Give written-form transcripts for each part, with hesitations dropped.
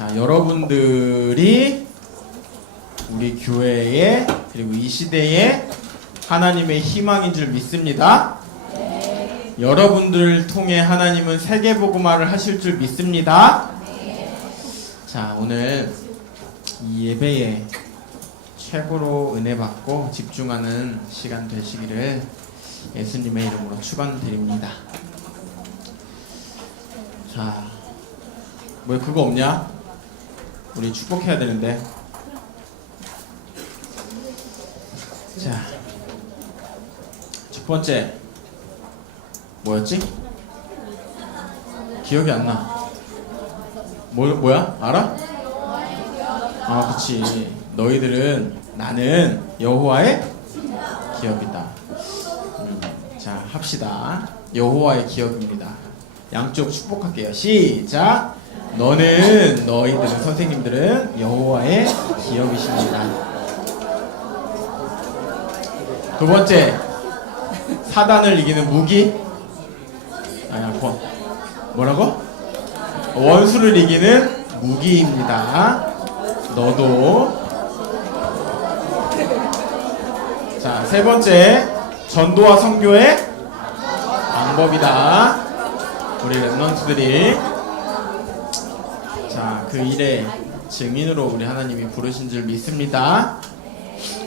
자, 여러분들이 우리 교회에 그리고 이 시대에 하나님의 희망인 줄 믿습니다. 네. 여러분들을 통해 하나님은 세계복음화를 하실 줄 믿습니다. 네. 자, 오늘 이 예배에 최고로 은혜 받고 집중하는 시간 되시기를 예수님의 이름으로 축원드립니다. 자, 왜 그거 없냐? 우리 축복해야 되는데. 자, 첫 번째 뭐였지? 기억이 안 나. 뭐야? 알아? 아, 그치. 너희들은 나는 여호와의 기업이다. 자, 합시다. 여호와의 기업입니다. 양쪽 축복할게요. 시작. 너희들은 선생님들은 여호와의 기업이십니다. 두 번째, 사단을 이기는 무기. 뭐라고? 원수를 이기는 무기입니다. 너도. 자, 세 번째, 전도와 선교의 방법이다. 우리 랩런트들이 자, 그 일의 증인으로 우리 하나님이 부르신 줄 믿습니다.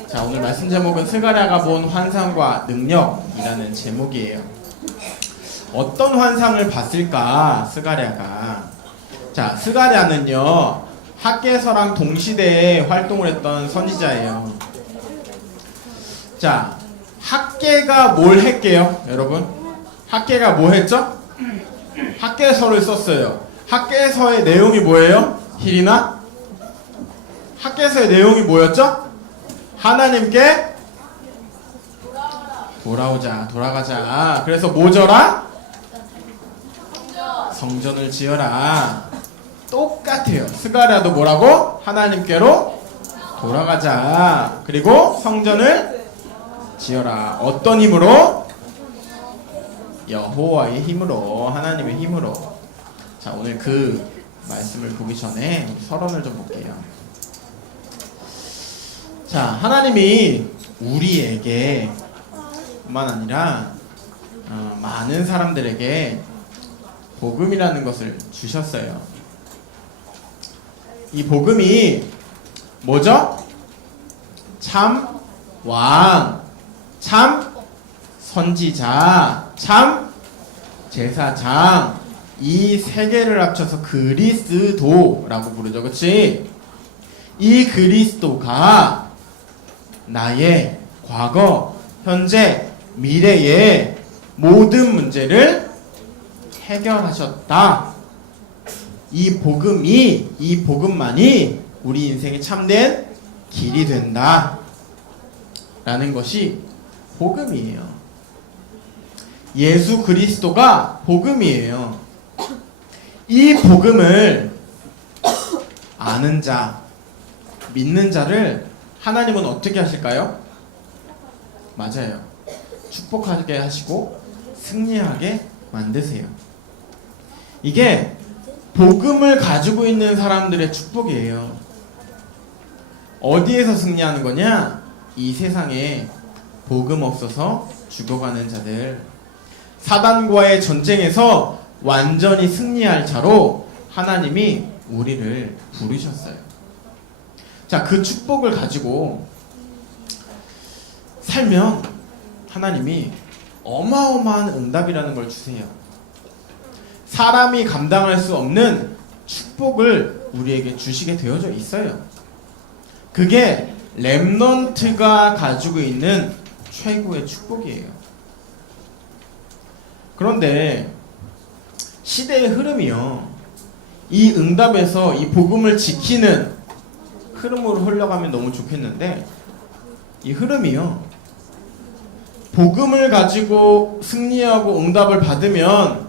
자, 오늘 말씀 제목은 스가랴가 본 환상과 능력이라는 제목이에요. 어떤 환상을 봤을까, 스가랴가? 자, 스가랴는요, 학개서랑 동시대에 활동을 했던 선지자예요. 자, 학개가 뭘 했게요, 여러분? 학개가 뭐 했죠? 학개서를 썼어요. 학개서의 내용이 뭐예요? 희리나? 학개서의 내용이 뭐였죠? 하나님께 돌아가자. 그래서 뭐 져라? 성전을 지어라. 똑같아요. 스가랴도 뭐라고? 하나님께로 돌아가자. 그리고 성전을 지어라. 어떤 힘으로? 여호와의 힘으로, 하나님의 힘으로. 자, 오늘 그 말씀을 보기 전에 서론을 좀 볼게요. 자, 하나님이 우리에게 뿐만 아니라 많은 사람들에게 복음이라는 것을 주셨어요. 이 복음이 뭐죠? 참 왕, 참 선지자, 참 제사장, 이 세 개를 합쳐서 그리스도라고 부르죠. 그치? 이 그리스도가 나의 과거, 현재, 미래의 모든 문제를 해결하셨다. 이 복음만이 우리 인생의 참된 길이 된다. 라는 것이 복음이에요. 예수 그리스도가 복음이에요. 이 복음을 아는 자, 믿는 자를 하나님은 어떻게 하실까요? 맞아요. 축복하게 하시고 승리하게 만드세요. 이게 복음을 가지고 있는 사람들의 축복이에요. 어디에서 승리하는 거냐? 이 세상에 복음 없어서 죽어가는 자들, 사단과의 전쟁에서 완전히 승리할 자로 하나님이 우리를 부르셨어요. 자, 그 축복을 가지고 살면 하나님이 어마어마한 응답이라는 걸 주세요. 사람이 감당할 수 없는 축복을 우리에게 주시게 되어져 있어요. 그게 렘넌트가 가지고 있는 최고의 축복이에요. 그런데 시대의 흐름이요, 이 응답에서 이 복음을 지키는 흐름으로 흘러가면 너무 좋겠는데, 이 흐름이요, 복음을 가지고 승리하고 응답을 받으면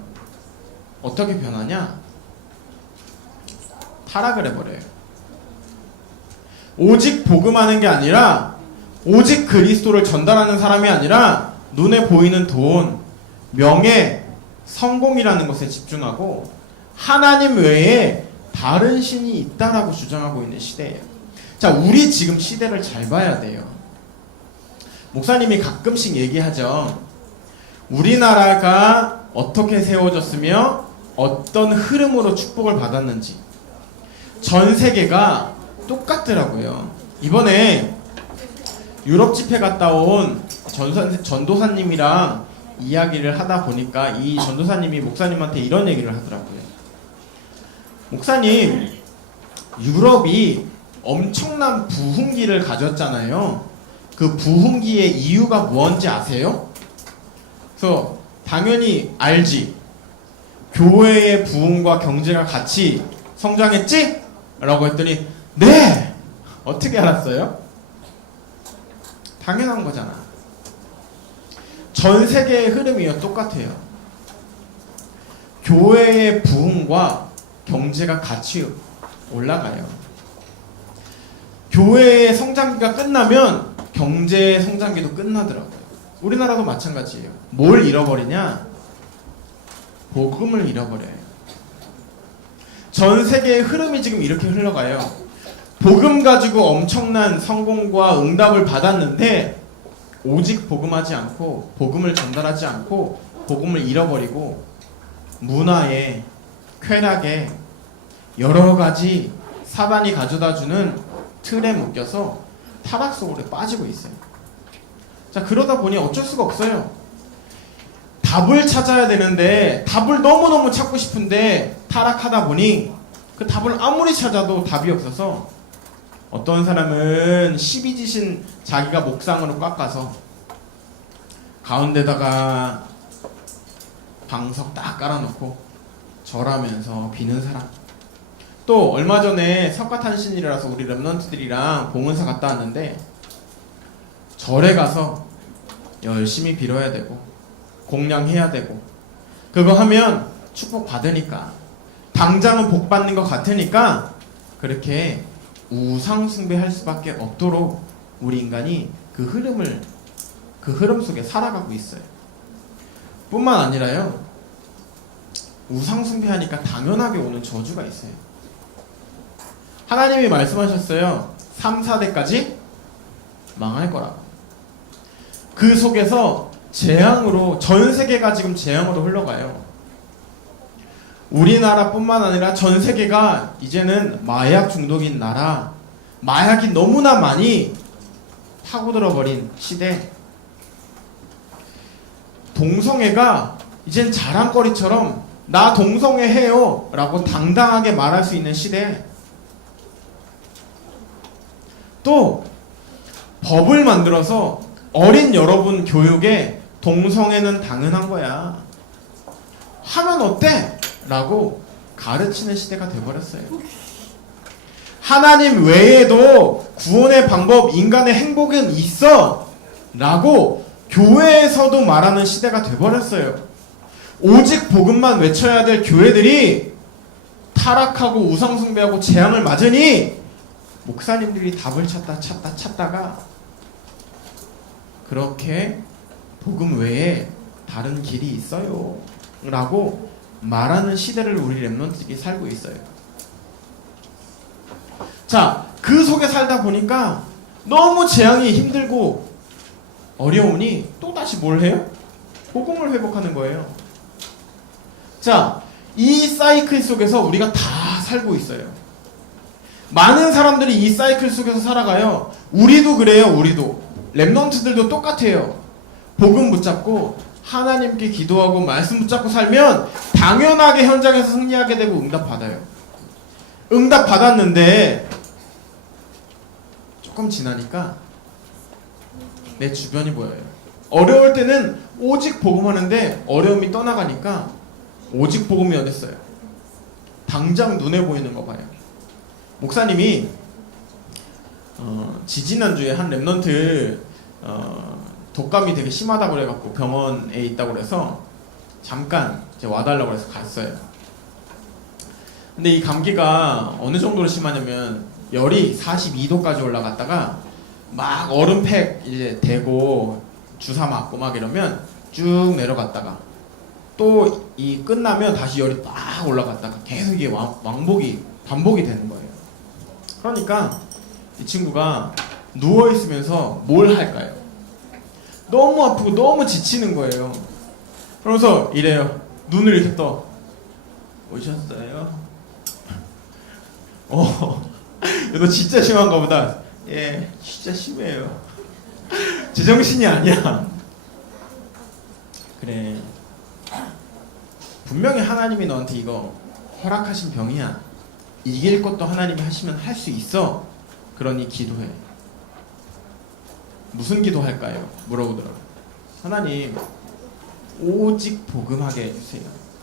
어떻게 변하냐? 타락을 해버려요. 오직 복음하는 게 아니라, 오직 그리스도를 전달하는 사람이 아니라 눈에 보이는 돈, 명예, 성공이라는 것에 집중하고 하나님 외에 다른 신이 있다라고 주장하고 있는 시대예요. 자, 우리 지금 시대를 잘 봐야 돼요. 목사님이 가끔씩 얘기하죠. 우리나라가 어떻게 세워졌으며 어떤 흐름으로 축복을 받았는지 전 세계가 똑같더라고요. 이번에 유럽 집회 갔다 온 전도사님이랑 이야기를 하다 보니까 이 전도사님이 목사님한테 이런 얘기를 하더라고요. 목사님, 유럽이 엄청난 부흥기를 가졌잖아요. 그 부흥기의 이유가 뭔지 아세요? 그래서 당연히 알지. 교회의 부흥과 경제가 같이 성장했지? 라고 했더니 네! 어떻게 알았어요? 당연한 거잖아. 전 세계의 흐름이요 똑같아요. 교회의 부흥과 경제가 같이 올라가요. 교회의 성장기가 끝나면 경제의 성장기도 끝나더라고요. 우리나라도 마찬가지예요. 뭘 잃어버리냐? 복음을 잃어버려요. 전 세계의 흐름이 지금 이렇게 흘러가요. 복음 가지고 엄청난 성공과 응답을 받았는데 오직 복음하지 않고 복음을 전달하지 않고 복음을 잃어버리고 문화에 쾌락에 여러 가지 사단이 가져다주는 틀에 묶여서 타락 속으로 빠지고 있어요. 자, 그러다 보니 어쩔 수가 없어요. 답을 찾아야 되는데 답을 너무너무 찾고 싶은데 타락하다 보니 그 답을 아무리 찾아도 답이 없어서 어떤 사람은 12지신 자기가 목상으로 깎아서 가운데다가 방석 딱 깔아놓고 절하면서 비는 사람. 또 얼마 전에 석가탄신일이라서 우리 랩런트들이랑 봉은사 갔다 왔는데 절에 가서 열심히 빌어야 되고 공양해야 되고 그거 하면 축복 받으니까 당장은 복 받는 것 같으니까 그렇게 우상 숭배할 수밖에 없도록 우리 인간이 그 흐름 속에 살아가고 있어요. 뿐만 아니라요, 우상 숭배하니까 당연하게 오는 저주가 있어요. 하나님이 말씀하셨어요. 3, 4대까지 망할 거라고. 그 속에서 재앙으로, 전 세계가 지금 재앙으로 흘러가요. 우리나라뿐만 아니라 전 세계가 이제는 마약 중독인 나라, 마약이 너무나 많이 파고들어버린 시대. 동성애가 이젠 자랑거리처럼 나 동성애 해요 라고 당당하게 말할 수 있는 시대. 또 법을 만들어서 어린 여러분 교육에 동성애는 당연한 거야, 하면 어때? 라고 가르치는 시대가 돼버렸어요. 하나님 외에도 구원의 방법, 인간의 행복은 있어 라고 교회에서도 말하는 시대가 돼버렸어요. 오직 복음만 외쳐야 될 교회들이 타락하고 우상숭배하고 재앙을 맞으니 목사님들이 답을 찾다가 그렇게 복음 외에 다른 길이 있어요 라고 말하는 시대를 우리 랩런트들이 살고 있어요. 자, 그 속에 살다 보니까 너무 재앙이 힘들고 어려우니 또다시 뭘 해요? 복음을 회복하는 거예요. 자, 이 사이클 속에서 우리가 다 살고 있어요. 많은 사람들이 이 사이클 속에서 살아가요. 우리도 그래요. 우리도 랩런트들도 똑같아요. 복음 붙잡고 하나님께 기도하고 말씀 붙잡고 살면 당연하게 현장에서 승리하게 되고 응답 받아요. 응답 받았는데 조금 지나니까 내 주변이 보여요. 어려울 때는 오직 복음하는데 어려움이 떠나가니까 오직 복음이 어딨어요? 당장 눈에 보이는 거 봐요. 목사님이 지지난주에 한 랩런트 독감이 되게 심하다고 그래갖고 병원에 있다고 그래서 잠깐 이제 와달라고 그래서 갔어요. 근데 이 감기가 어느 정도로 심하냐면 열이 42도까지 올라갔다가 막 얼음팩 이제 대고 주사 맞고 막 이러면 쭉 내려갔다가 또 이 끝나면 다시 열이 딱 올라갔다가 계속 이게 왕복이 반복이 되는 거예요. 그러니까 이 친구가 누워있으면서 뭘 할까요? 너무 아프고 너무 지치는 거예요. 그러면서 이래요. 눈을 이렇게 떠. 오셨어요? 너 진짜 심한가 보다. 예, 진짜 심해요. 제정신이 아니야. 그래. 분명히 하나님이 너한테 이거 허락하신 병이야. 이길 것도 하나님이 하시면 할 수 있어. 그러니 기도해. 무슨 기도할까요? 물어보더라고요. 하나님, 오직 복음하게 해주세요.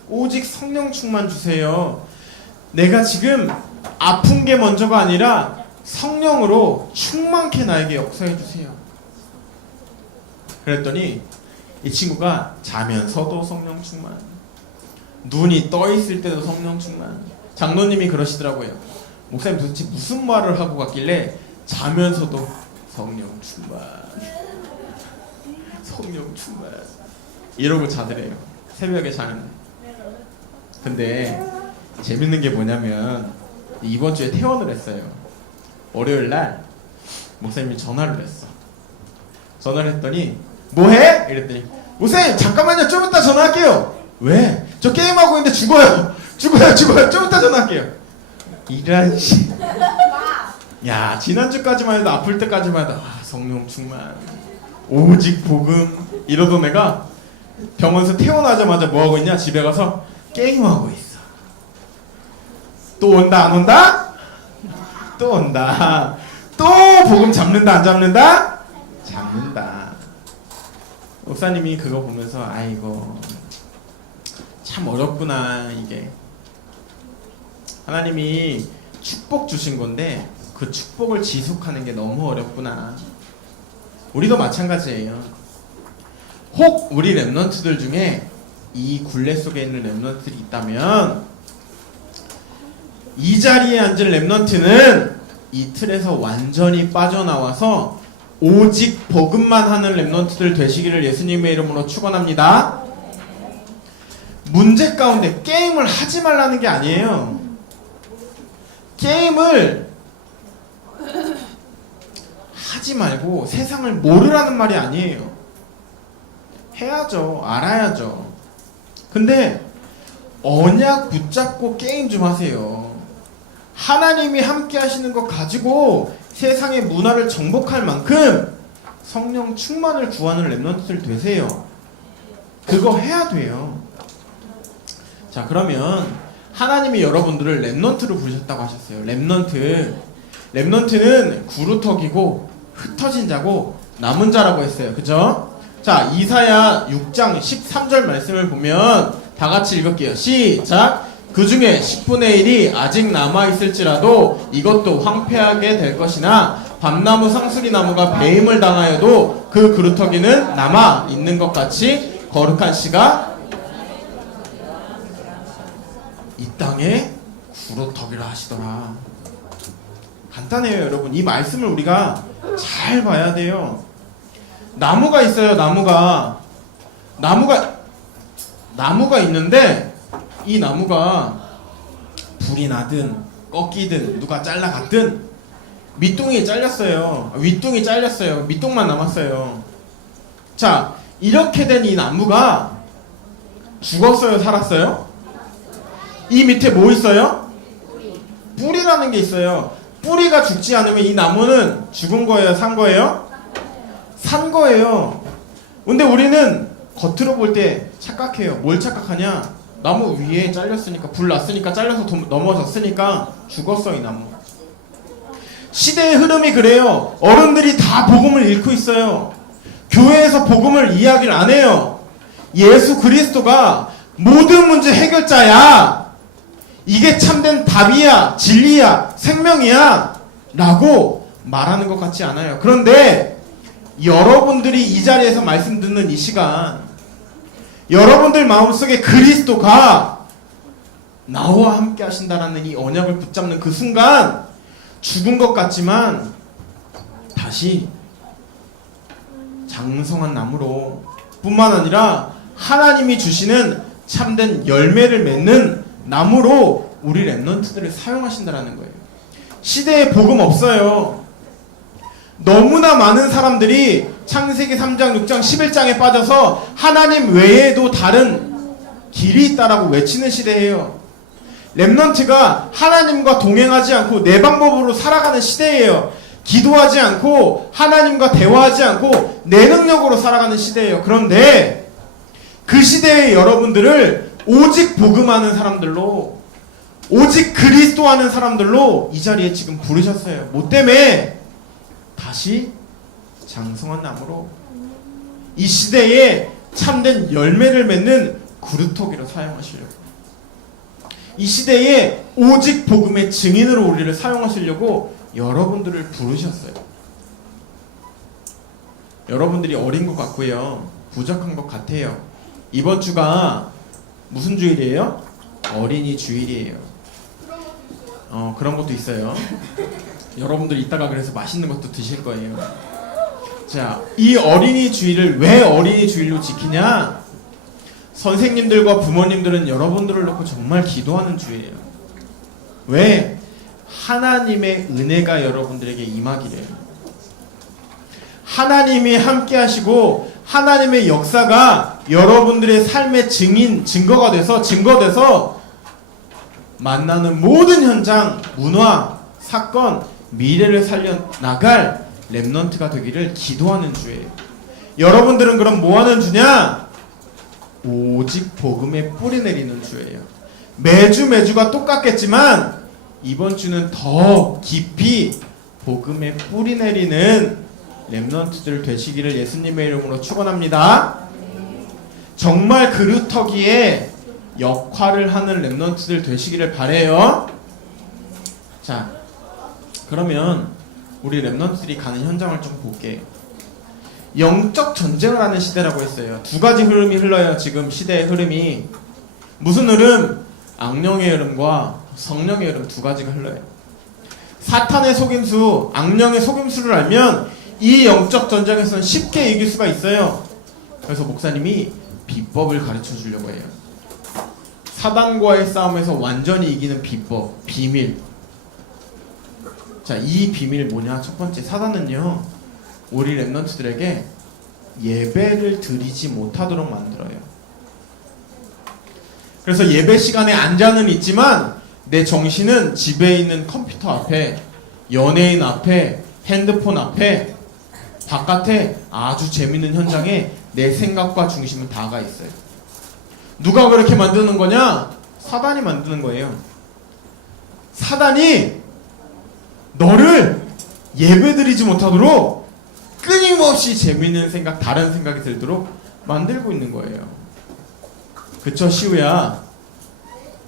오직 성령 충만 주세요. 내가 지금 아픈 게 먼저가 아니라 성령으로 충만케 나에게 역사해 주세요. 그랬더니 이 친구가 자면서도 성령 충만, 눈이 떠 있을 때도 성령 충만. 장로님이 그러시더라고요. 목사님 도대체 무슨 말을 하고 갔길래 자면서도 성령 충만, 성령 충만 이러고 자더래요. 새벽에 자는데. 근데 재밌는 게 뭐냐면 이번 주에 퇴원을 했어요. 월요일 날 목사님이 전화를 했어. 전화를 했더니 뭐해? 이랬더니 목사님 잠깐만요, 좀 이따 전화할게요. 왜? 저 게임하고 있는데 죽어요. 좀 이따 전화할게요. 이런 씨. 야, 지난주까지만 해도 아플 때까지만 해도 성령 충만, 오직 복음 이러던 애가 병원에서 퇴원하자마자 뭐하고 있냐? 집에 가서 게임하고 있어. 또 온다 안 온다? 또 온다. 또 복음 잡는다 안 잡는다? 잡는다. 목사님이 그거 보면서 아이고 참 어렵구나. 이게 하나님이 축복 주신 건데 그 축복을 지속하는 게 너무 어렵구나. 우리도 마찬가지예요. 혹 우리 랩런트들 중에 이 굴레 속에 있는 랩런트들이 있다면 이 자리에 앉은 랩런트는 이 틀에서 완전히 빠져나와서 오직 복음만 하는 랩런트들 되시기를 예수님의 이름으로 축원합니다. 문제 가운데 게임을 하지 말라는 게 아니에요. 게임을 하지 말고 세상을 모르라는 말이 아니에요. 해야죠. 알아야죠. 근데 언약 붙잡고 게임 좀 하세요. 하나님이 함께 하시는 것 가지고 세상의 문화를 정복할 만큼 성령 충만을 구하는 랩런트들 되세요. 그거 해야 돼요. 자, 그러면 하나님이 여러분들을 랩런트로 부르셨다고 하셨어요. 랩런트는 구루터기고 흩어진 자고 남은 자라고 했어요. 그죠? 자, 이사야 6장 13절 말씀을 보면 다 같이 읽을게요. 시작! 그 중에 10분의 1이 아직 남아있을지라도 이것도 황폐하게 될 것이나 밤나무 상수리나무가 배임을 당하여도 그 그루터기는 남아있는 것 같이 거룩한 씨가 이 땅에 구루터기라 하시더라. 간단해요, 여러분. 이 말씀을 우리가 잘 봐야 돼요. 나무가 있어요. 나무가 있는데 이 나무가 불이 나든 꺾이든 누가 잘라갔든 밑둥이 잘렸어요. 윗둥이 잘렸어요. 밑둥만 남았어요. 자, 이렇게 된 이 나무가 죽었어요? 살았어요? 이 밑에 뭐 있어요? 뿌리라는 게 있어요. 뿌리가 죽지 않으면 이 나무는 죽은 거예요? 산 거예요? 산 거예요. 근데 우리는 겉으로 볼 때 착각해요. 뭘 착각하냐? 나무 위에 잘렸으니까, 불 났으니까, 잘려서 넘어졌으니까 죽었어, 이 나무. 시대의 흐름이 그래요. 어른들이 다 복음을 잃고 있어요. 교회에서 복음을 이야기를 안 해요. 예수 그리스도가 모든 문제 해결자야. 이게 참된 답이야, 진리야, 생명이야 라고 말하는 것 같지 않아요. 그런데 여러분들이 이 자리에서 말씀 듣는 이 시간, 여러분들 마음속에 그리스도가 나와 함께 하신다라는 이 언약을 붙잡는 그 순간 죽은 것 같지만 다시 장성한 나무로 뿐만 아니라 하나님이 주시는 참된 열매를 맺는 나무로 우리 랩넌트들을 사용하신다라는 거예요. 시대에 복음 없어요. 너무나 많은 사람들이 창세기 3장, 6장, 11장에 빠져서 하나님 외에도 다른 길이 있다라고 외치는 시대예요. 랩넌트가 하나님과 동행하지 않고 내 방법으로 살아가는 시대예요. 기도하지 않고 하나님과 대화하지 않고 내 능력으로 살아가는 시대예요. 그런데 그 시대의 여러분들을 오직 복음하는 사람들로, 오직 그리스도 하는 사람들로 이 자리에 지금 부르셨어요. 뭐 때문에? 다시 장성한 나무로 이 시대에 참된 열매를 맺는 그루터기로 사용하시려고, 이 시대에 오직 복음의 증인으로 우리를 사용하시려고 여러분들을 부르셨어요. 여러분들이 어린 것 같고요, 부족한 것 같아요. 이번 주가 무슨 주일이에요? 어린이 주일이에요. 그런 것도 있어요. 여러분들 이따가 그래서 맛있는 것도 드실 거예요. 자, 이 어린이 주일을 왜 어린이 주일로 지키냐? 선생님들과 부모님들은 여러분들을 놓고 정말 기도하는 주예요. 왜? 하나님의 은혜가 여러분들에게 임하기를, 하나님이 함께 하시고 하나님의 역사가 여러분들의 삶의 증거가 돼서 만나는 모든 현장, 문화, 사건, 미래를 살려나갈 랩넌트가 되기를 기도하는 주예요. 여러분들은 그럼 뭐하는 주냐? 오직 복음에 뿌리 내리는 주예요. 매주가 똑같겠지만 이번 주는 더 깊이 복음에 뿌리 내리는 랩넌트들 되시기를 예수님의 이름으로 축원합니다. 정말 그루터기에 역할을 하는 랩넌트들 되시기를 바래요. 자, 그러면 우리 랩넌트들이 가는 현장을 좀 볼게요. 영적 전쟁을 하는 시대라고 했어요. 두 가지 흐름이 흘러요. 지금 시대의 흐름이. 무슨 흐름? 악령의 흐름과 성령의 흐름, 두 가지가 흘러요. 사탄의 속임수, 악령의 속임수를 알면 이 영적 전쟁에서는 쉽게 이길 수가 있어요. 그래서 목사님이 비법을 가르쳐 주려고 해요. 사단과의 싸움에서 완전히 이기는 비법, 비밀. 자, 이 비밀 뭐냐? 첫 번째, 사단은요, 우리 랩넌트들에게 예배를 드리지 못하도록 만들어요. 그래서 예배 시간에 앉아는 있지만 내 정신은 집에 있는 컴퓨터 앞에, 연예인 앞에, 핸드폰 앞에, 바깥에 아주 재밌는 현장에 내 생각과 중심은 다가 있어요. 누가 그렇게 만드는 거냐? 사단이 만드는 거예요. 사단이 너를 예배드리지 못하도록 끊임없이 재밌는 생각, 다른 생각이 들도록 만들고 있는 거예요. 그쵸, 시우야?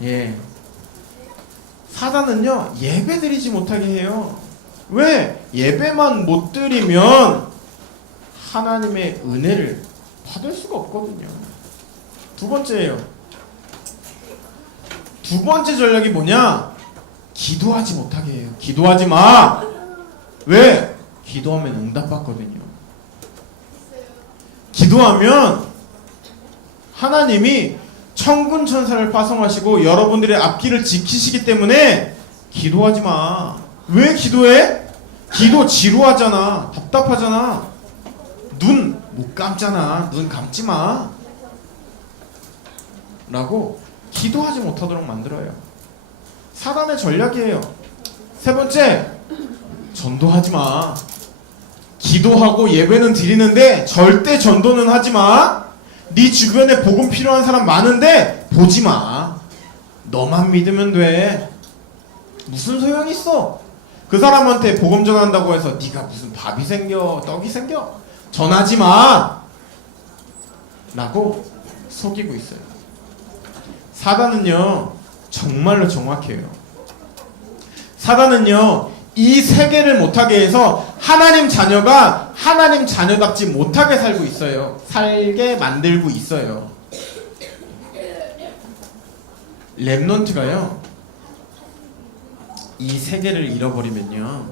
예. 사단은요, 예배드리지 못하게 해요. 왜? 예배만 못 드리면 하나님의 은혜를 받을 수가 없거든요. 두 번째예요. 두 번째 전략이 뭐냐? 기도하지 못하게 해요. 기도하지 마! 왜? 기도하면 응답받거든요. 기도하면 하나님이 천군 천사를 파송하시고 여러분들의 앞길을 지키시기 때문에 기도하지 마. 왜 기도해? 기도 지루하잖아. 답답하잖아. 눈 못 감잖아. 눈 감지 마. 라고 기도하지 못하도록 만들어요. 사단의 전략이에요. 세 번째, 전도하지 마. 기도하고 예배는 드리는데 절대 전도는 하지 마. 네 주변에 복음 필요한 사람 많은데 보지 마. 너만 믿으면 돼. 무슨 소용이 있어? 그 사람한테 복음 전한다고 해서 네가 무슨 밥이 생겨, 떡이 생겨? 전하지 마. 라고 속이고 있어요. 사단은요, 정말로 정확해요. 사단은요, 이 세계를 못하게 해서 하나님 자녀가 하나님 자녀답지 못하게 살고 있어요. 살게 만들고 있어요. 랩넌트가요, 이 세계를 잃어버리면요,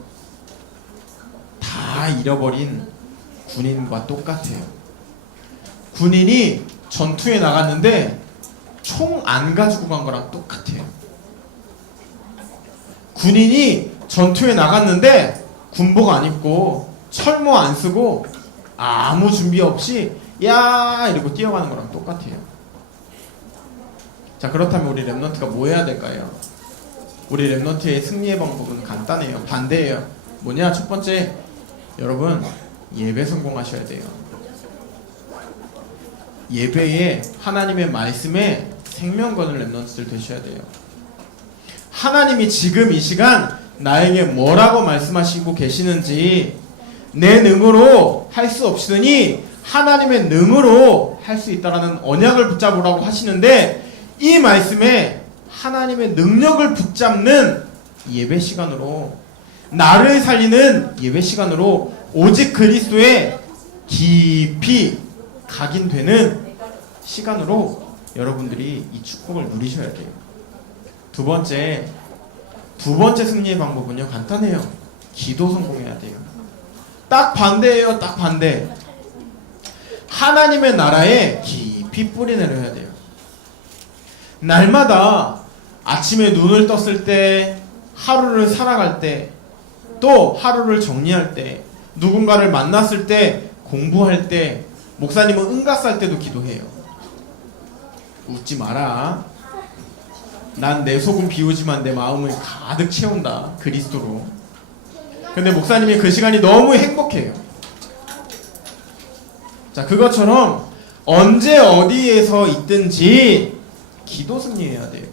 다 잃어버린 군인과 똑같아요. 군인이 전투에 나갔는데 총 안 가지고 간 거랑 똑같아요. 군인이 전투에 나갔는데 군복 안 입고 철모 안 쓰고 아무 준비 없이 야 이러고 뛰어가는 거랑 똑같아요. 자, 그렇다면 우리 렘넌트가 뭐 해야 될까요? 우리 렘넌트의 승리의 방법은 간단해요. 반대예요. 뭐냐? 첫 번째, 여러분 예배 성공하셔야 돼요. 예배에 하나님의 말씀에 생명 거는 렘넌트들 되셔야 돼요. 하나님이 지금 이 시간 나에게 뭐라고 말씀하시고 계시는지 내 능으로 할 수 없으니 하나님의 능으로 할 수 있다라는 언약을 붙잡으라고 하시는데, 이 말씀에 하나님의 능력을 붙잡는 예배 시간으로, 나를 살리는 예배 시간으로 오직 그리스도에 깊이 각인되는 시간으로 여러분들이 이 축복을 누리셔야 돼요. 두 번째 승리의 방법은요, 간단해요. 기도 성공해야 돼요. 딱 반대예요. 딱 반대. 하나님의 나라에 깊이 뿌리 내려야 돼요. 날마다 아침에 눈을 떴을 때, 하루를 살아갈 때, 또 하루를 정리할 때, 누군가를 만났을 때, 공부할 때, 목사님은 응가쌀 때도 기도해요. 웃지 마라. 난 내 속은 비우지만 내 마음을 가득 채운다, 그리스도로. 근데 목사님이 그 시간이 너무 행복해요. 자, 그것처럼 언제 어디에서 있든지 기도 승리해야 돼요.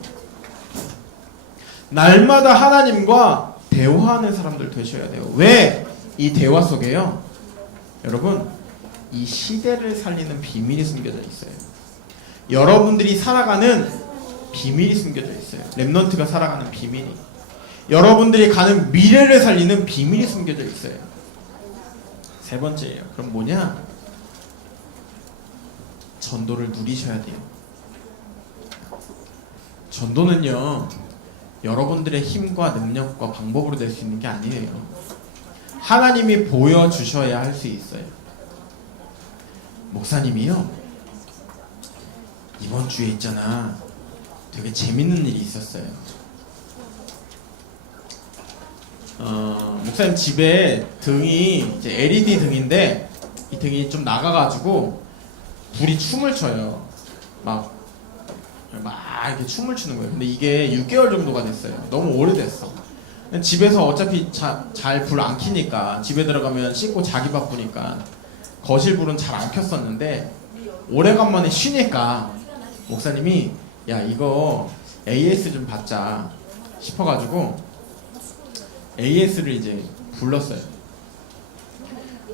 날마다 하나님과 대화하는 사람들 되셔야 돼요. 왜? 이 대화 속에요, 여러분, 이 시대를 살리는 비밀이 숨겨져 있어요. 여러분들이 살아가는 비밀이 숨겨져 있어요. 렘넌트가 살아가는 비밀이, 여러분들이 가는 미래를 살리는 비밀이 숨겨져 있어요. 세 번째예요. 그럼 뭐냐? 전도를 누리셔야 돼요. 전도는요, 여러분들의 힘과 능력과 방법으로 될 수 있는 게 아니에요. 하나님이 보여주셔야 할 수 있어요. 목사님이요, 이번 주에 있잖아, 되게 재밌는 일이 있었어요. 목사님 집에 등이 이제 LED 등인데, 이 등이 좀 나가가지고 불이 춤을 춰요. 막 이렇게 춤을 추는 거예요. 근데 이게 6개월 정도가 됐어요. 너무 오래됐어. 집에서 어차피 잘 불 안 켜니까, 집에 들어가면 씻고 자기 바쁘니까 거실 불은 잘 안 켰었는데, 오래간만에 쉬니까 목사님이 야, 이거 AS 좀 받자 싶어가지고 AS를 이제 불렀어요.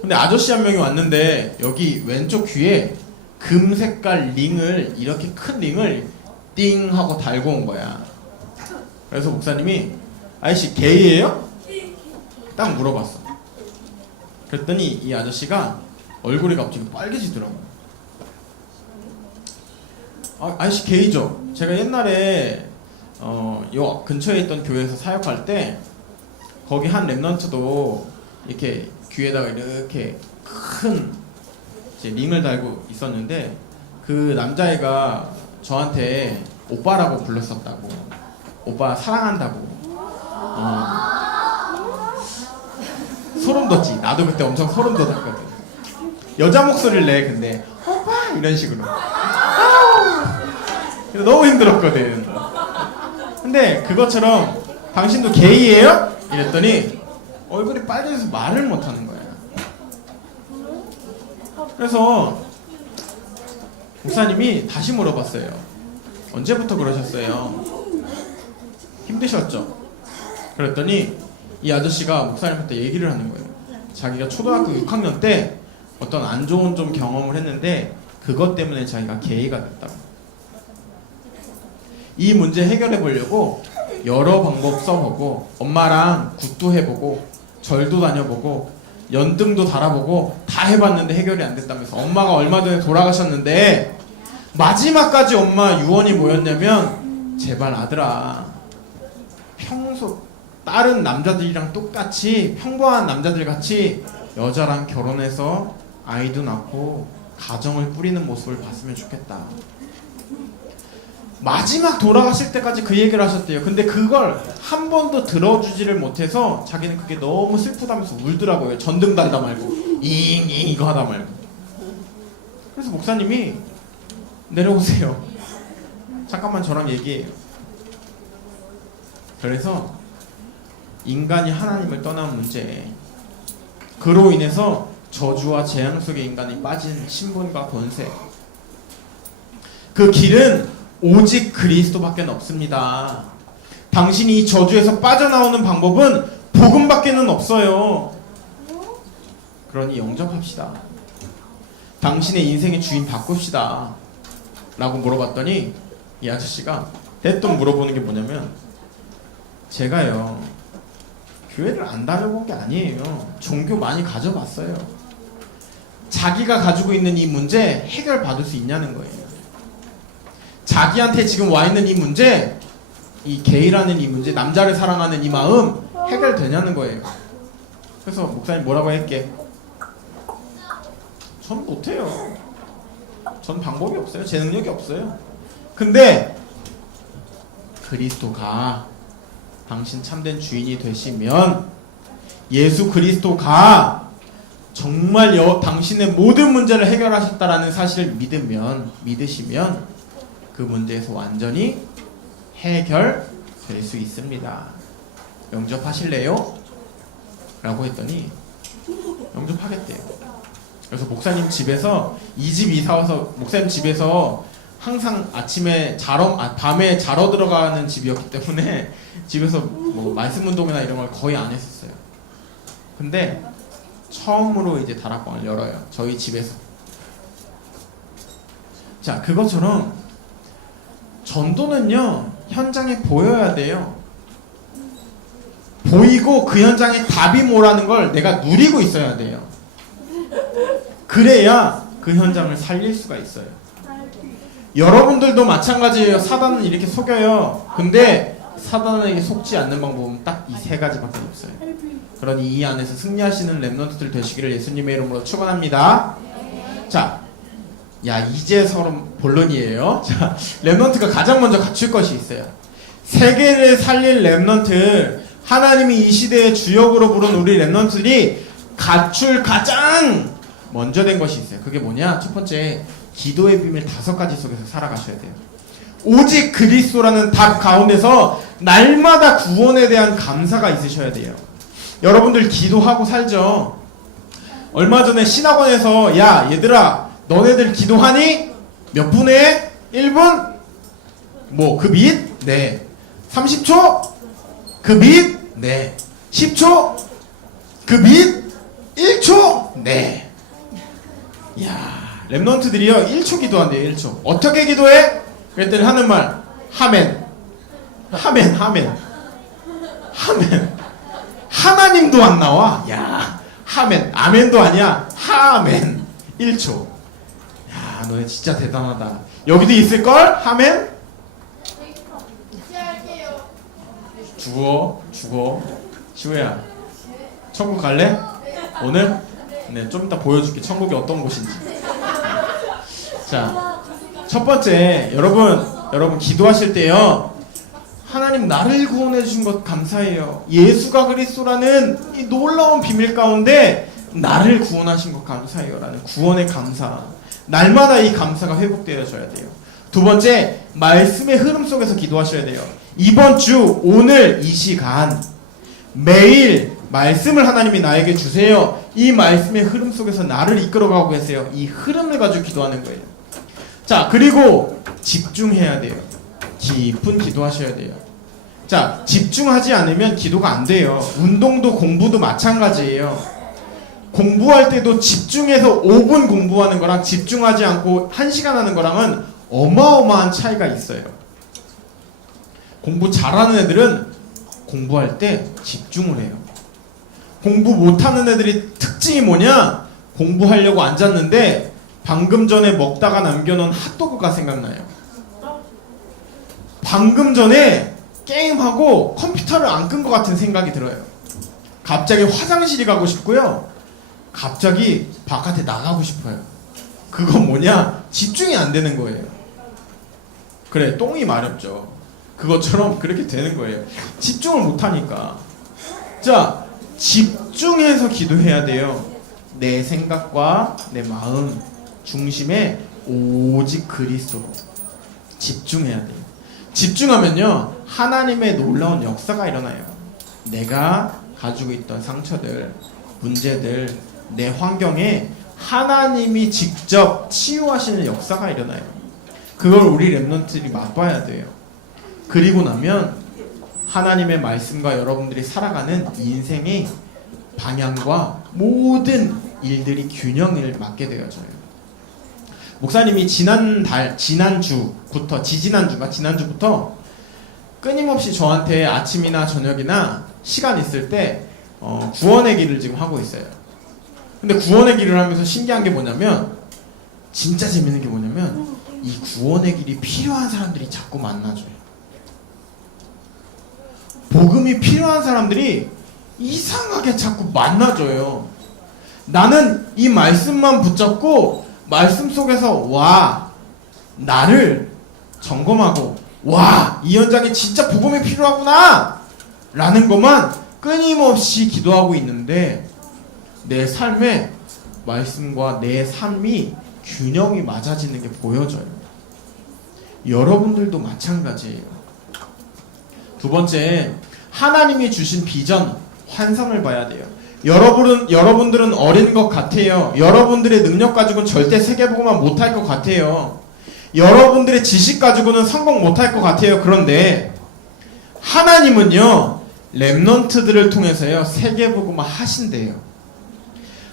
근데 아저씨 한 명이 왔는데, 여기 왼쪽 귀에 금 색깔 링을, 이렇게 큰 링을 띵 하고 달고 온 거야. 그래서 목사님이 아저씨 게이예요? 딱 물어봤어. 그랬더니 이 아저씨가 얼굴이 갑자기 빨개지더라고. 아저씨 게이죠? 제가 옛날에 요 근처에 있던 교회에서 사역할 때, 거기 한 렘넌트도 이렇게 귀에다가 이렇게 큰 이제 링을 달고 있었는데, 그 남자애가 저한테 오빠라고 불렀었다고. 오빠 사랑한다고. 소름 돋지. 나도 그때 엄청 소름 돋았거든. 여자 목소리를 내. 근데 오빠 이런 식으로. 너무 힘들었거든. 근데 그것처럼 당신도 게이예요? 이랬더니 얼굴이 빨개져서 말을 못하는 거야. 그래서 목사님이 다시 물어봤어요. 언제부터 그러셨어요? 힘드셨죠? 그랬더니 이 아저씨가 목사님한테 얘기를 하는 거예요. 자기가 초등학교 6학년 때 어떤 안 좋은 좀 경험을 했는데, 그것 때문에 자기가 게이가 됐다고. 이 문제 해결해 보려고 여러 방법 써보고, 엄마랑 굿도 해보고, 절도 다녀보고, 연등도 달아보고 다 해봤는데 해결이 안 됐다면서. 엄마가 얼마 전에 돌아가셨는데 마지막까지 엄마 유언이 뭐였냐면, 제발 아들아, 평소 다른 남자들이랑 똑같이 평범한 남자들 같이 여자랑 결혼해서 아이도 낳고 가정을 꾸리는 모습을 봤으면 좋겠다. 마지막 돌아가실 때까지 그 얘기를 하셨대요. 근데 그걸 한 번도 들어주지를 못해서 자기는 그게 너무 슬프다면서 울더라고요. 전등 달다 말고 잉잉 이거 하다 말고. 그래서 목사님이 내려오세요. 잠깐만 저랑 얘기해요. 그래서 인간이 하나님을 떠난 문제, 그로 인해서 저주와 재앙 속에 인간이 빠진 신분과 권세, 그 길은 오직 그리스도밖에 없습니다. 당신이 이 저주에서 빠져나오는 방법은 복음밖에는 없어요. 그러니 영접합시다. 당신의 인생의 주인 바꿉시다 라고 물어봤더니 이 아저씨가 대뜸 물어보는 게 뭐냐면, 제가요 교회를 안 다녀본 게 아니에요. 종교 많이 가져봤어요. 자기가 가지고 있는 이 문제 해결받을 수 있냐는 거예요. 자기한테 지금 와 있는 이 문제, 이 게이라는 이 문제, 남자를 사랑하는 이 마음 해결되냐는 거예요. 그래서 목사님 뭐라고 할게? 전 못해요. 전 방법이 없어요. 제 능력이 없어요. 근데 그리스도가 당신 참된 주인이 되시면, 예수 그리스도가 정말 당신의 모든 문제를 해결하셨다라는 사실을 믿으시면 그 문제에서 완전히 해결될 수 있습니다. 영접하실래요? 라고 했더니 영접하겠대요. 그래서 목사님 집에서, 이 집 이사 와서 목사님 집에서 항상 밤에 자러 들어가는 집이었기 때문에 집에서 뭐 말씀 운동이나 이런 걸 거의 안 했었어요. 근데 처음으로 이제 다락방을 열어요. 저희 집에서. 자, 그것처럼 전도는요, 현장에 보여야 돼요. 보이고 그 현장에 답이 뭐라는 걸 내가 누리고 있어야 돼요. 그래야 그 현장을 살릴 수가 있어요. 여러분들도 마찬가지예요. 사단은 이렇게 속여요. 근데 사단에게 속지 않는 방법은 딱 이 세 가지밖에 없어요. 그러니 이 안에서 승리하시는 렘넌트들 되시기를 예수님의 이름으로 축원합니다. 자, 이제 서로 본론이에요. 자, 렘넌트가 가장 먼저 갖출 것이 있어요. 세계를 살릴 렘넌트, 하나님이 이 시대의 주역으로 부른 우리 렘넌트들이 갖출 가장 먼저 된 것이 있어요. 그게 뭐냐? 첫 번째, 기도의 비밀 5가지 속에서 살아가셔야 돼요. 오직 그리스도라는 답 가운데서 날마다 구원에 대한 감사가 있으셔야 돼요. 여러분들 기도하고 살죠? 얼마 전에 신학원에서, 야 얘들아 너네들 기도하니? 몇 분에? 1분? 뭐 그 밑? 네. 30초? 그 밑? 네. 10초? 그 밑? 1초? 네. 야, 렘넌트들이요 1초 기도한대요. 1초. 어떻게 기도해? 그랬더니 하는 말, 하멘. 하나님도 안 나와. 야, 하멘. 아멘도 아니야. 하멘. 1초. 야, 너네 진짜 대단하다. 여기도 있을걸? 하멘? 죽어. 시우야, 천국 갈래? 오늘? 네, 좀 이따 보여줄게. 천국이 어떤 곳인지. 자, 첫 번째, 여러분 기도하실 때요, 하나님 나를 구원해 주신 것 감사해요. 예수가 그리스도라는 이 놀라운 비밀 가운데 나를 구원하신 것 감사해요 라는 구원의 감사, 날마다 이 감사가 회복되어져야 돼요. 두 번째, 말씀의 흐름 속에서 기도하셔야 돼요. 이번 주, 오늘 이 시간 매일 말씀을 하나님이 나에게 주세요. 이 말씀의 흐름 속에서 나를 이끌어가고 계세요. 이 흐름을 가지고 기도하는 거예요. 자, 그리고 집중해야 돼요. 깊은 기도하셔야 돼요. 자, 집중하지 않으면 기도가 안 돼요. 운동도 공부도 마찬가지예요. 공부할 때도 집중해서 5분 공부하는 거랑 집중하지 않고 1시간 하는 거랑은 어마어마한 차이가 있어요. 공부 잘하는 애들은 공부할 때 집중을 해요. 공부 못하는 애들이 특징이 뭐냐? 공부하려고 앉았는데 방금 전에 먹다가 남겨놓은 핫도그가 생각나요. 방금 전에 게임하고 컴퓨터를 안 끈 것 같은 생각이 들어요. 갑자기 화장실이 가고 싶고요. 갑자기 바깥에 나가고 싶어요. 그건 뭐냐? 집중이 안 되는 거예요. 그래, 똥이 마렵죠. 그것처럼 그렇게 되는 거예요. 집중을 못하니까. 자, 집중해서 기도해야 돼요. 내 생각과 내 마음 중심에 오직 그리스도로 집중해야 돼요. 집중하면요, 하나님의 놀라운 역사가 일어나요. 내가 가지고 있던 상처들, 문제들, 내 환경에 하나님이 직접 치유하시는 역사가 일어나요. 그걸 우리 렘넌트들이 맛봐야 돼요. 그리고 나면 하나님의 말씀과 여러분들이 살아가는 인생의 방향과 모든 일들이 균형을 맞게 되어져요. 목사님이 지난주부터 끊임없이 저한테 아침이나 저녁이나 시간 있을 때 구원의 길을 지금 하고 있어요. 근데 구원의 길을 하면서 신기한 게 뭐냐면, 진짜 재밌는 게 뭐냐면, 이 구원의 길이 필요한 사람들이 자꾸 만나줘요. 복음이 필요한 사람들이 이상하게 자꾸 만나줘요. 나는 이 말씀만 붙잡고 말씀 속에서 와, 나를 점검하고, 와, 이 현장에 진짜 복음이 필요하구나 라는 것만 끊임없이 기도하고 있는데, 내 삶에 말씀과 내 삶이 균형이 맞아지는 게 보여져요. 여러분들도 마찬가지예요. 두 번째, 하나님이 주신 비전, 환상을 봐야 돼요. 여러분들은 어린 것 같아요. 여러분들의 능력 가지고는 절대 세계복음만 못할 것 같아요. 여러분들의 지식 가지고는 성공 못할 것 같아요. 그런데 하나님은요, 렘넌트들을 통해서요, 세계복음화 하신대요.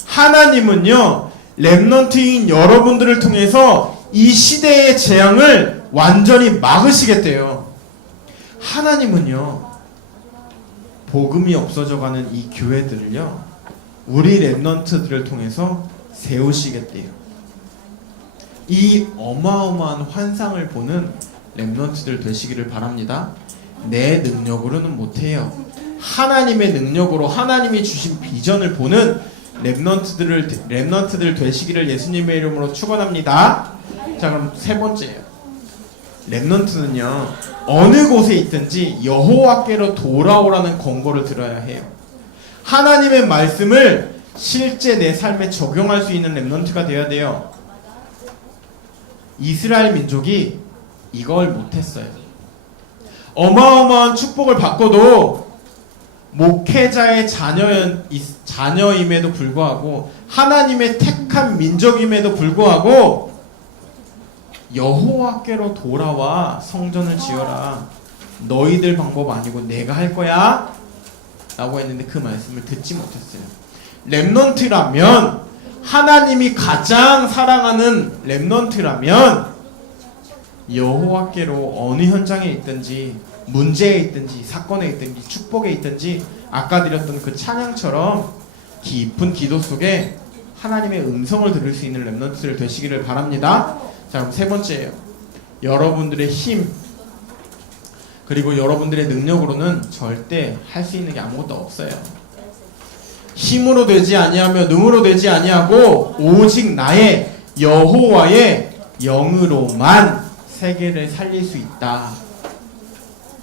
하나님은요, 렘넌트인 여러분들을 통해서 이 시대의 재앙을 완전히 막으시겠대요. 하나님은요, 복음이 없어져가는 이 교회들을요, 우리 렘넌트들을 통해서 세우시겠대요. 이 어마어마한 환상을 보는 렘넌트들 되시기를 바랍니다. 내 능력으로는 못해요. 하나님의 능력으로 하나님이 주신 비전을 보는 렘넌트들 되시기를 예수님의 이름으로 축원합니다. 자, 그럼 세 번째예요. 렘넌트는요, 어느 곳에 있든지 여호와께로 돌아오라는 권고를 들어야 해요. 하나님의 말씀을 실제 내 삶에 적용할 수 있는 렘넌트가 되어야 돼요. 이스라엘 민족이 이걸 못했어요. 어마어마한 축복을 받고도 목회자의 자녀임에도 불구하고, 하나님의 택한 민족임에도 불구하고 여호와께로 돌아와 성전을 지어라, 너희들 방법 아니고 내가 할 거야 라고 했는데 그 말씀을 듣지 못했어요. 렘넌트라면, 하나님이 가장 사랑하는 렘넌트라면 여호와께로 어느 현장에 있든지, 문제에 있든지, 사건에 있든지, 축복에 있든지, 아까 드렸던 그 찬양처럼 깊은 기도 속에 하나님의 음성을 들을 수 있는 렘넌트들 되시기를 바랍니다. 자, 그럼 세 번째예요. 여러분들의 힘, 그리고 여러분들의 능력으로는 절대 할 수 있는 게 아무것도 없어요. 힘으로 되지 아니하며 능으로 되지 아니하고 오직 나의 여호와의 영으로만 세계를 살릴 수 있다.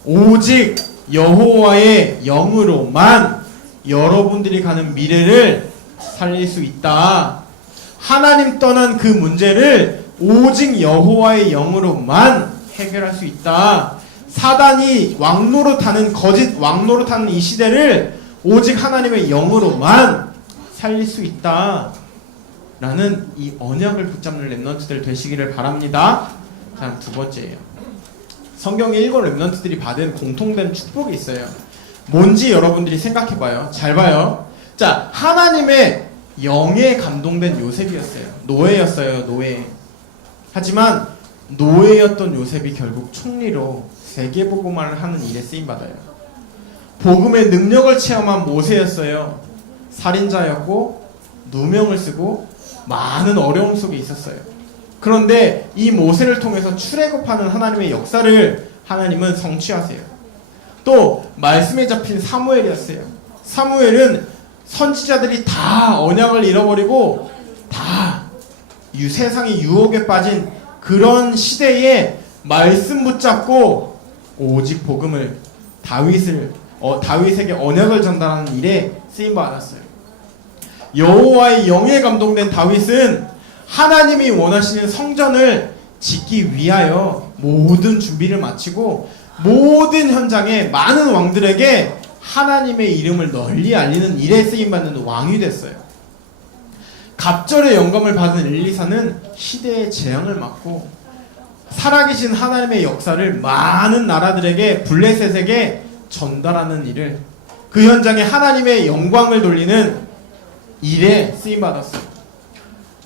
오직 여호와의 영으로만 여러분들이 가는 미래를 살릴 수 있다. 하나님 떠난 그 문제를 오직 여호와의 영으로만 해결할 수 있다. 사단이 왕노릇하는, 거짓 왕노릇하는 이 시대를 오직 하나님의 영으로만 살릴 수 있다 라는 이 언약을 붙잡는 렘넌트들 되시기를 바랍니다. 자, 두 번째예요. 성경의 일곱 렘넌트들이 받은 공통된 축복이 있어요. 뭔지 여러분들이 생각해봐요. 잘 봐요. 자, 하나님의 영에 감동된 요셉이었어요. 노예였어요. 노예. 하지만 노예였던 요셉이 결국 총리로 세계복음화를 하는 일에 쓰임받아요. 복음의 능력을 체험한 모세였어요. 살인자였고 누명을 쓰고 많은 어려움 속에 있었어요. 그런데 이 모세를 통해서 출애굽하는 하나님의 역사를 하나님은 성취하세요. 또 말씀에 잡힌 사무엘이었어요. 사무엘은 선지자들이 다 언약을 잃어버리고 다 세상의 유혹에 빠진 그런 시대에 말씀 붙잡고 오직 복음을 다윗에게 언약을 전달하는 일에 쓰임 받았어요. 여호와의 영에 감동된 다윗은 하나님이 원하시는 성전을 짓기 위하여 모든 준비를 마치고 모든 현장에 많은 왕들에게 하나님의 이름을 널리 알리는 일에 쓰임받는 왕이 됐어요. 갑절의 영감을 받은 엘리사는 시대의 재앙을 막고 살아계신 하나님의 역사를 많은 나라들에게 블레셋에게 전달하는 일을, 그 현장에 하나님의 영광을 돌리는 일에 쓰임받았어요.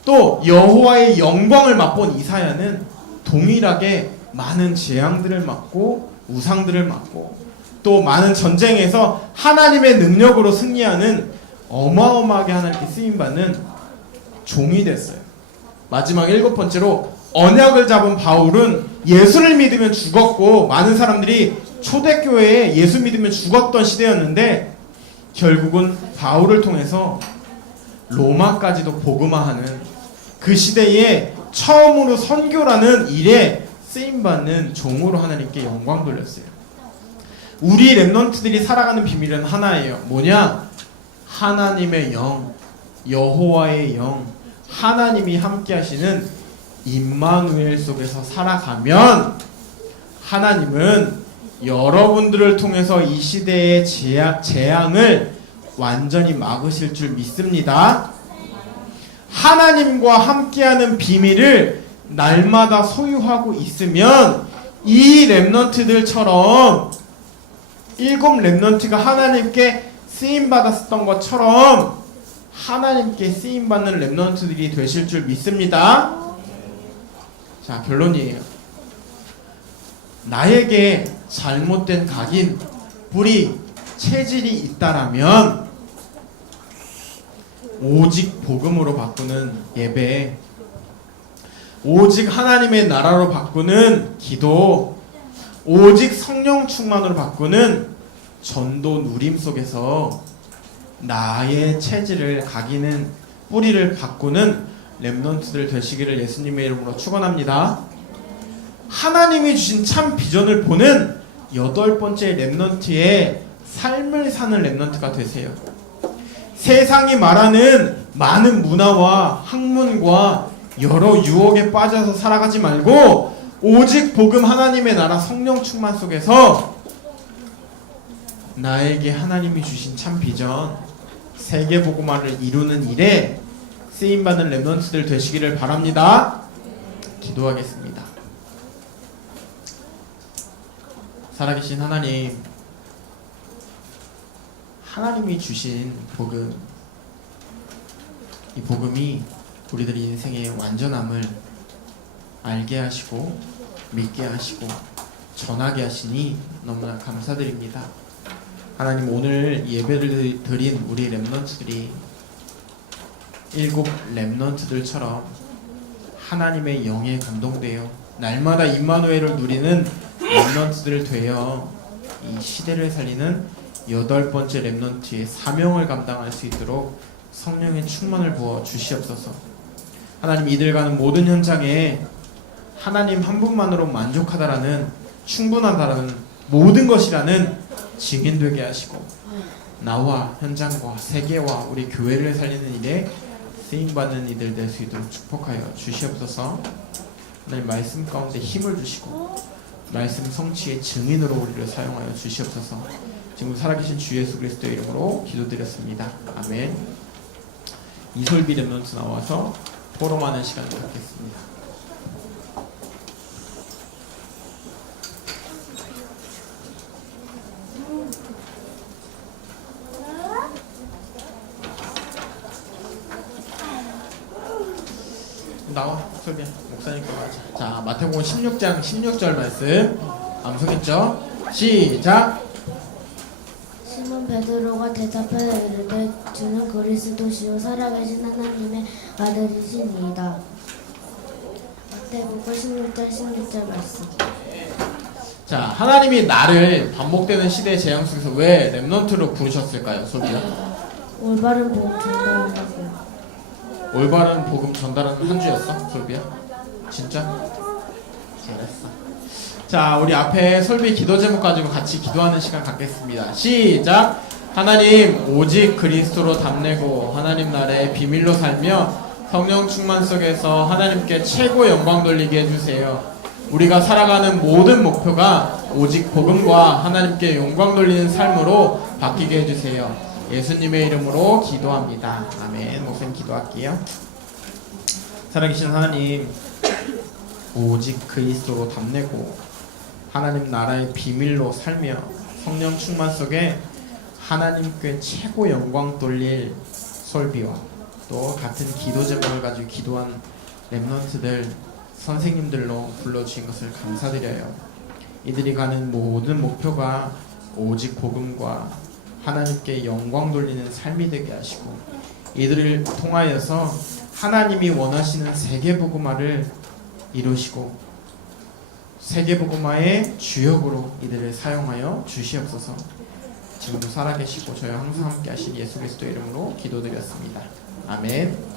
또 여호와의 영광을 맛본 이사야는 동일하게 많은 재앙들을 막고 우상들을 막고 또 많은 전쟁에서 하나님의 능력으로 승리하는 어마어마하게 하나님께 쓰임받는 종이 됐어요. 마지막 7번째로 언약을 잡은 바울은 예수를 믿으면 죽었고 많은 사람들이 초대교회에 예수 믿으면 죽었던 시대였는데 결국은 바울을 통해서 로마까지도 복음화하는 그 시대에 처음으로 선교라는 일에 쓰임받는 종으로 하나님께 영광 돌렸어요. 우리 렘넌트들이 살아가는 비밀은 하나예요. 뭐냐? 하나님의 영, 여호와의 영, 하나님이 함께 하시는 임마누엘 속에서 살아가면 하나님은 여러분들을 통해서 이 시대의 재앙을 완전히 막으실 줄 믿습니다. 하나님과 함께하는 비밀을 날마다 소유하고 있으면 이 렘넌트들처럼 7 렘넌트가 하나님께 쓰임받았었던 것처럼 하나님께 쓰임받는 렘넌트들이 되실 줄 믿습니다. 자, 결론이에요. 나에게 잘못된 각인, 뿌리, 체질이 있다라면 오직 복음으로 바꾸는 예배, 오직 하나님의 나라로 바꾸는 기도, 오직 성령 충만으로 바꾸는 전도 누림 속에서 나의 체질을 각인은 뿌리를 바꾸는 렘넌트들 되시기를 예수님의 이름으로 축원합니다. 하나님이 주신 참 비전을 보는 8번째 렘넌트의 삶을 사는 렘넌트가 되세요. 세상이 말하는 많은 문화와 학문과 여러 유혹에 빠져서 살아가지 말고 오직 복음 하나님의 나라 성령 충만 속에서 나에게 하나님이 주신 참 비전 세계 복음화를 이루는 일에 쓰임받는 렘넌트들 되시기를 바랍니다. 기도하겠습니다. 살아계신 하나님, 하나님이 주신 복음, 이 복음이 우리들 인생의 완전함을 알게 하시고 믿게 하시고 전하게 하시니 너무나 감사드립니다. 하나님, 오늘 예배를 드린 우리 렘넌트들이 7 렘넌트들처럼 하나님의 영에 감동되어 날마다 임마누엘을 누리는 렘넌트들 되어 이 시대를 살리는 8번째 렘넌트의 사명을 감당할 수 있도록 성령의 충만을 부어 주시옵소서. 하나님, 이들 가는 모든 현장에 하나님 한 분만으로 만족하다라는, 충분하다라는, 모든 것이라는 증인되게 하시고 나와 현장과 세계와 우리 교회를 살리는 일에 쓰임받는 이들 될 수 있도록 축복하여 주시옵소서. 하나님, 말씀 가운데 힘을 주시고 말씀 성취의 증인으로 우리를 사용하여 주시옵소서. 지금 살아계신 주 예수 그리스도의 이름으로 기도드렸습니다. 아멘. 이솔비 렘넌트 나와서 포럼하는 시간을 갖겠습니다. 나와, 솔비야. 목사님 거 하자. 자, 마태복음 16장 16절 말씀 암송했죠? 시작! 시몬 베드로가 대답하여 이르되 주는 그리스도시요 살아계신 하나님의 아들이시니이다. 마태복음 16장 16절 말씀. 자, 하나님이 나를 반복되는 시대의 재앙 속에서 왜 렘넌트로 부르셨을까요, 솔비야? 올바른 복음 전달하고. 올바른 복음 전달하는 한 주였어, 솔비야? 진짜? 잘했어. 자, 우리 앞에 설비 기도 제목 가지고 같이 기도하는 시간 갖겠습니다. 시작! 하나님, 오직 그리스도로 담내고 하나님 나라의 비밀로 살며 성령 충만 속에서 하나님께 최고 영광 돌리게 해주세요. 우리가 살아가는 모든 목표가 오직 복음과 하나님께 영광 돌리는 삶으로 바뀌게 해주세요. 예수님의 이름으로 기도합니다. 아멘. 목사님 기도할게요. 살아계신 하나님, 오직 그리스도로 담내고 하나님 나라의 비밀로 살며 성령 충만 속에 하나님께 최고 영광 돌릴 설비와 또 같은 기도 제목을 가지고 기도한 랩런트들 선생님들로 불러주신 것을 감사드려요. 이들이 가는 모든 목표가 오직 복음과 하나님께 영광 돌리는 삶이 되게 하시고 이들을 통하여서 하나님이 원하시는 세계복음화를 이루시고 세계복음화의 주역으로 이들을 사용하여 주시옵소서. 지금도 살아계시고 저희 항상 함께 하신 예수 그리스도 이름으로 기도드렸습니다. 아멘.